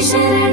谁。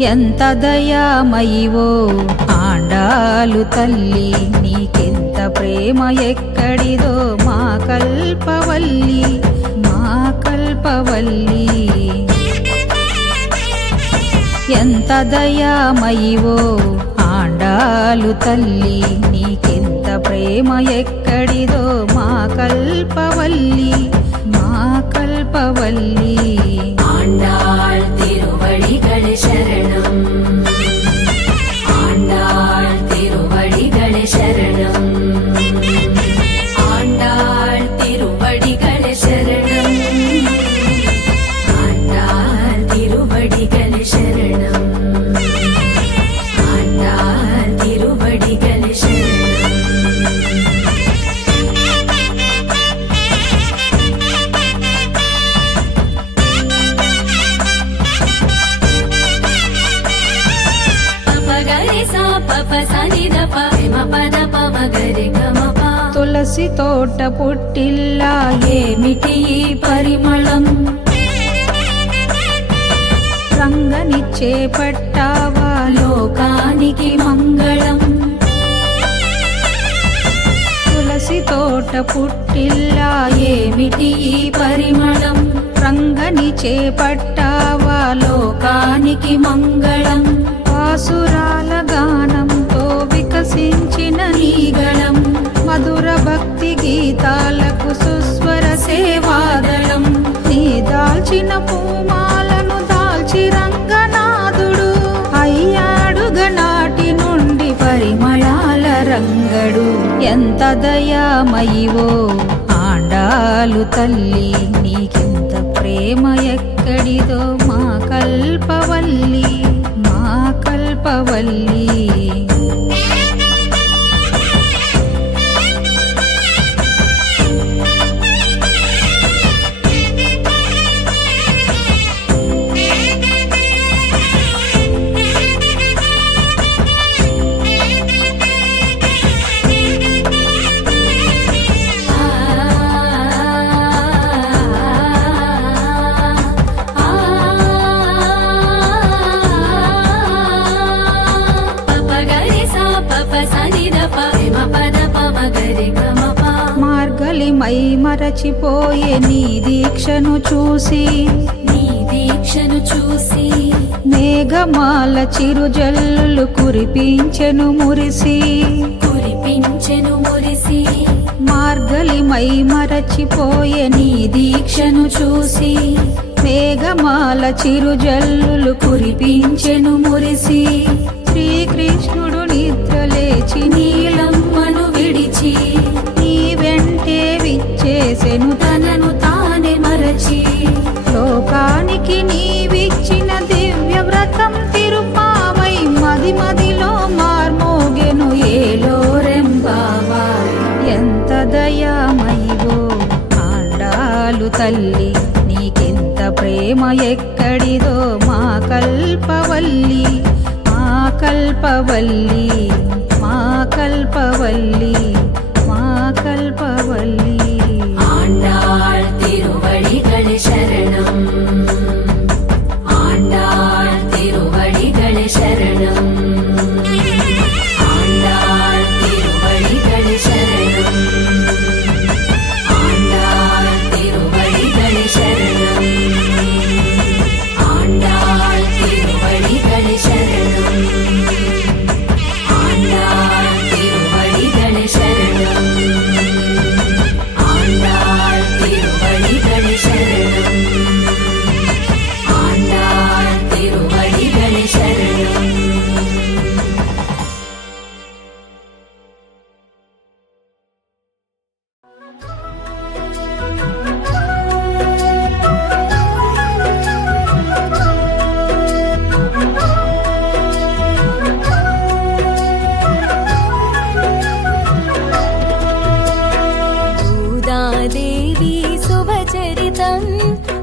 ఎంత దయామయివో ఆండాలు తల్లి నీకెంత ప్రేమ ఎక్కడిదో మా కల్పవల్లి మా కల్పవల్లి. ఎంత దయామయివో ఆండాలు తల్లి నీకెంత ప్రేమ ఎక్కడిదో మా కల్పవల్లి మా కల్పవల్లి. పుట్టిల్లా ఏమిటి ఈ పరిమళం? రంగనిచ్చే చేపట్టావా లోకానికి మంగళం? తులసి తోట పుట్టిల్లా ఏమిటి ఈ పరిమళం? రంగని చేపట్టావా లోకానికి మంగళం? లోకాసురాల గానంతో వికసించిన నీగళం మధుర భక్తి గీతాలకు సుస్వర సేవాదళం. నీ దాల్చిన పూమాలను దాల్చి రంగనాథుడు. అయ్యాడుగ నాటి నుండి పరిమళాల రంగడు. ఎంత దయామయివో ఆండాలు తల్లి నీకెంత ప్రేమ ఎక్కడిదో మా కల్పవల్లి మా కల్పవల్లి. మై మరచిపోయే నీ దీక్షను చూసి నీ దీక్షను చూసి మేఘమాల చిరుజల్లులు కురిపించెను మురిసి కురిపించెను మురిసి మార్గలి మై మరచిపోయే నీ దీక్షను చూసి మేఘమాల చిరుజల్లులు కురిపించెను మురిసి. శ్రీకృష్ణుడు నిద్రలేచి నీలమ్మను విడిచి చేసెను తనను తానే మరచి. లోకానికి నీవిచ్చిన దివ్య వ్రతం తిరుపావై మది మదిలో మార్మోగెను ఏలో రెంబావా ఎంత దయామయివో ఆండాలు తల్లి నీకెంత ప్రేమ ఎక్కడిదో మా కల్పవల్లి మా కల్పవల్లి మా కల్పవల్లి మా కల్పవల్లి. Jenner.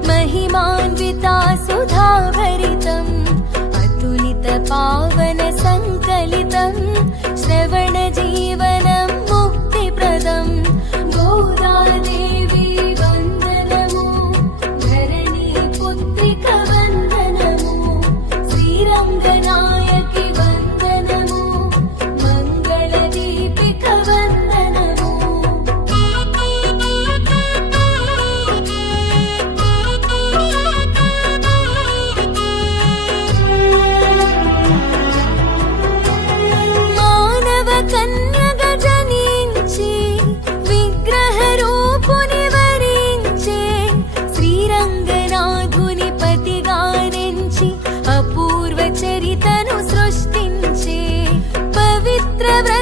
महिमान्विता सुधाभरितम् अतुलितपावन सङ्कलितम् श्रवणजीवनं मुक्तिप्रदम्। गोराजे cerebral.